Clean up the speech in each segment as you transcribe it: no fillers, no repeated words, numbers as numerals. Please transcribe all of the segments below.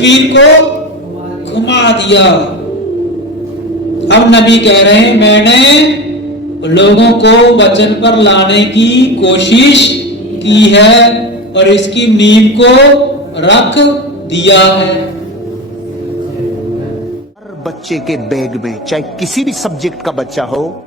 तस्वीर को घुमा दिया। अब नबी कह रहे हैं मैंने लोगों को वचन पर लाने की कोशिश की है और इसकी नींव को रख दिया है। हर बच्चे के बैग में, चाहे किसी भी सब्जेक्ट का बच्चा हो,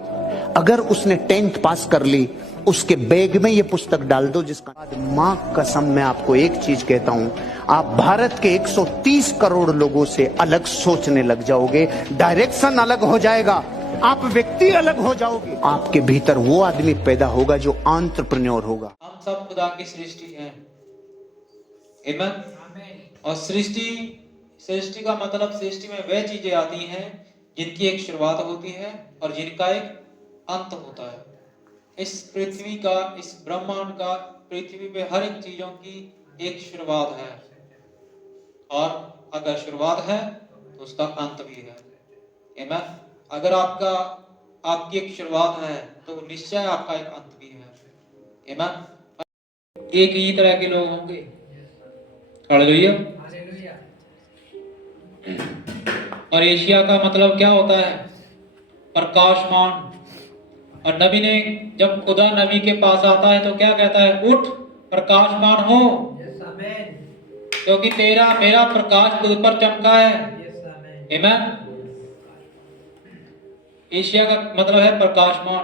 अगर उसने 10th पास कर ली, उसके बैग में ये पुस्तक डाल दो, जिसका बाद मां कसम मैं आपको एक चीज कहता हूं, आप भारत के 130 करोड़ लोगों से अलग सोचने लग जाओगे, डायरेक्शन अलग हो जाएगा, आप व्यक्ति अलग हो जाओगे, आपके भीतर वो आदमी पैदा होगा जो एंटरप्रेन्योर होगा। हम सब खुदा की सृष्टि हैं। आमीन। और सृष्टि का मतलब सृष्टि में वह चीजें आती हैं जिनकी एक शुरुआत होती है और जिनका एक अंत होता है। इस पृथ्वी का, इस ब्रह्मांड का, पृथ्वी पे हर एक चीजों की एक शुरुआत है और अगर शुरुआत है तो उसका अंत भी है। आमीन। अगर आपकी एक शुरुआत है तो निश्चय आपका एक अंत भी है। आमीन। एक ही तरह के लोग होंगे। हालेलुया। और एशिया का मतलब क्या होता है? प्रकाशमान। और नबी ने, जब खुदा नबी के पास आता है तो क्या कहता है? उठ, प्रकाशमान हो, क्योंकि तेरा मेरा प्रकाश तुझ पर चमका है। आमीन। एशिया का मतलब है प्रकाशमान।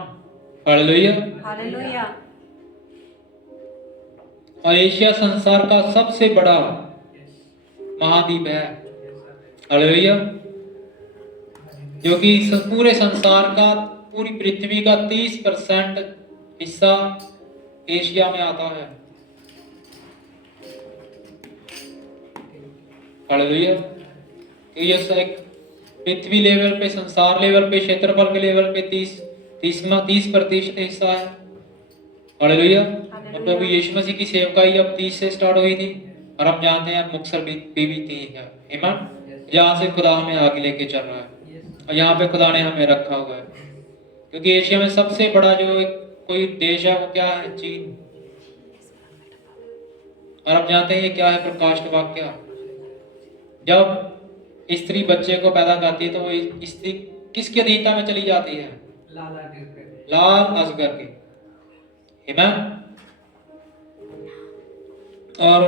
हालेलुया। हालेलुया। और एशिया संसार का सबसे बड़ा महाद्वीप है। हालेलुया। जो कि पूरे संसार का, पूरी पृथ्वी का 30% हिस्सा एशिया में आता है। हालेलुया। ये एक पृथ्वी लेवल पे, संसार लेवल पे, क्षेत्रफल के लेवल पे 30% हिस्सा है। हालेलुया। प्रभु यीशु मसीह की सेवकाई अब 30 से स्टार्ट हुई थी और हम जानते हैं मुक्तसर भी 30 है। आमीन। जहाँ से खुदा हमें आगे लेके चल रहा है और यहाँ पे खुदा ने हमें रखा हुआ है, क्योंकि एशिया में सबसे बड़ा जो कोई देश है वो क्या है? चीन। और आप जानते हैं ये क्या है? प्रकाश वाक्य। जब स्त्री बच्चे को पैदा करती है तो वो स्त्री किसके अधीनता में चली जाती है? लाल अजगर के। आमीन। और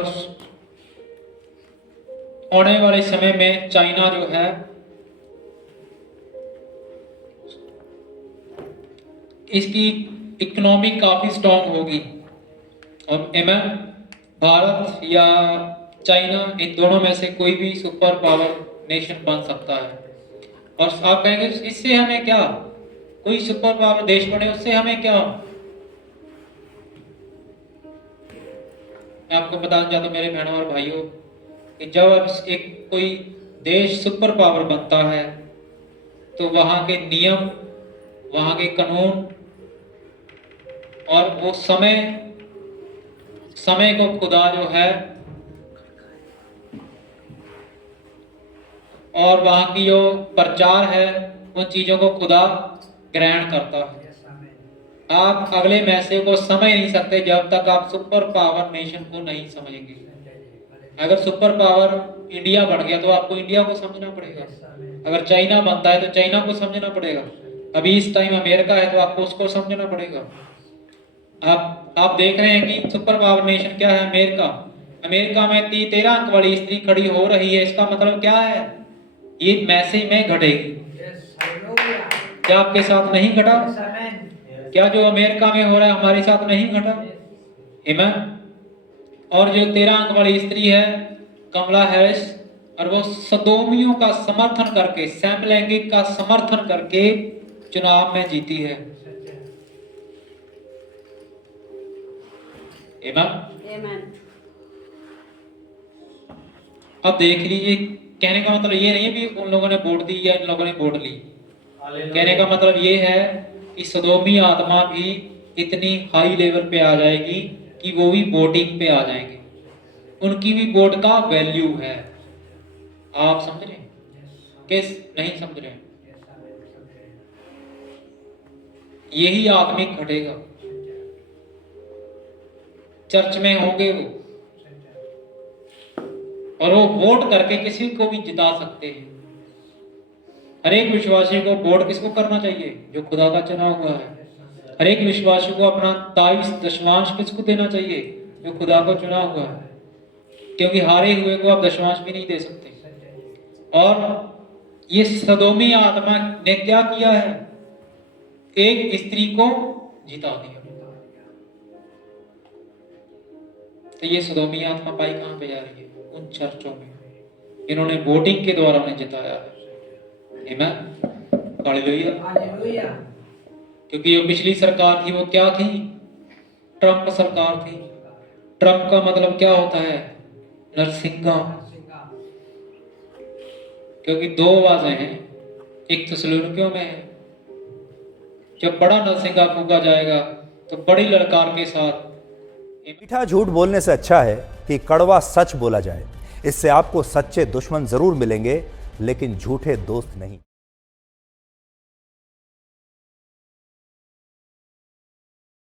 आने वाले समय में चाइना जो है इसकी इकोनॉमी काफी स्ट्रांग होगी और आमीन। भारत या चाइना, इन दोनों में से कोई भी सुपर पावर नेशन बन सकता है। और आप कहेंगे इससे हमें क्या? कोई सुपर पावर देश बने उससे हमें क्या? मैं आपको बताना चाहता हूँ मेरे बहनों और भाइयों कि जब एक कोई देश सुपर पावर बनता है तो वहां के नियम, वहां के कानून और वो समय को खुदा जो है और वहां की जो प्रचार है उन चीजों को खुदा ग्रहण करता है। आप अगले मैसेज को समझ नहीं सकते जब तक आप सुपर पावर नेशन को नहीं समझेंगे। अगर सुपर पावर इंडिया बन गया तो आपको इंडिया को समझना पड़ेगा। अगर चाइना बनता है तो चाइना को समझना पड़ेगा। अभी इस टाइम अमेरिका है तो आपको उसको समझना पड़ेगा। आप देख रहे हैं कि सुपर पावर नेशन क्या है? अमेरिका। अमेरिका में 13 अंक वाली स्त्री खड़ी हो रही है। इसका मतलब क्या है? ये मैसेज में घटेगी। क्या आपके साथ नहीं घटा? क्या जो अमेरिका में हो रहा है हमारे साथ नहीं घटा? आमीन। और जो 13 अंक वाली स्त्री है कमला हैरिस, और वो सदोमियों का समर्थन करके, समलैंगिक का समर्थन करके चुनाव में जीती है। आमीन। अब देख लीजिए, कहने का मतलब ये नहीं है कि उन लोगों ने वोट दी या इन लोगों ने वोट ली। कहने का मतलब ये है कि सदोमी आत्मा भी इतनी हाई लेवल पे आ जाएगी कि वो भी वोटिंग पे आ जाएंगे। उनकी भी वोट का वैल्यू है। आप समझ रहे हैं? किस नहीं समझ रहे हैं? यही आत्मिक घटेगा। चर्च में होंगे वो और वो वोट करके किसी को भी जिता सकते हैं। हर एक विश्वासी को वोट किसको करना चाहिए? जो खुदा का चुना हुआ है। हर एक विश्वासी को अपना 23 किसको देना चाहिए? जो खुदा को चुना हुआ है, क्योंकि हारे हुए को आप दशमांश भी नहीं दे सकते। और ये सदोमी आत्मा ने क्या किया है? एक स्त्री को जिता दिया। तो ये सदोमी आत्मा पाई कहां पे जा रही है? उन चर्चों में इन्होंने वोटिंग के द्वारा उन्हें जिताया है। आमीन, हालेलुया। क्योंकि जो पिछली सरकार थी वो क्या थी? ट्रंप सरकार थी। ट्रंप का मतलब क्या होता है? नरसिंगा। क्योंकि 2 आवाजें हैं, एक थिस्सलुनीकियों में है, जब बड़ा नरसिंगा फूंका जाएगा तो बड़ी ललकार के साथ। मीठा झूठ बोलने से अच्छा है कि कड़वा सच बोला जाए। इससे आपको सच्चे दुश्मन जरूर मिलेंगे, लेकिन झूठे दोस्त नहीं।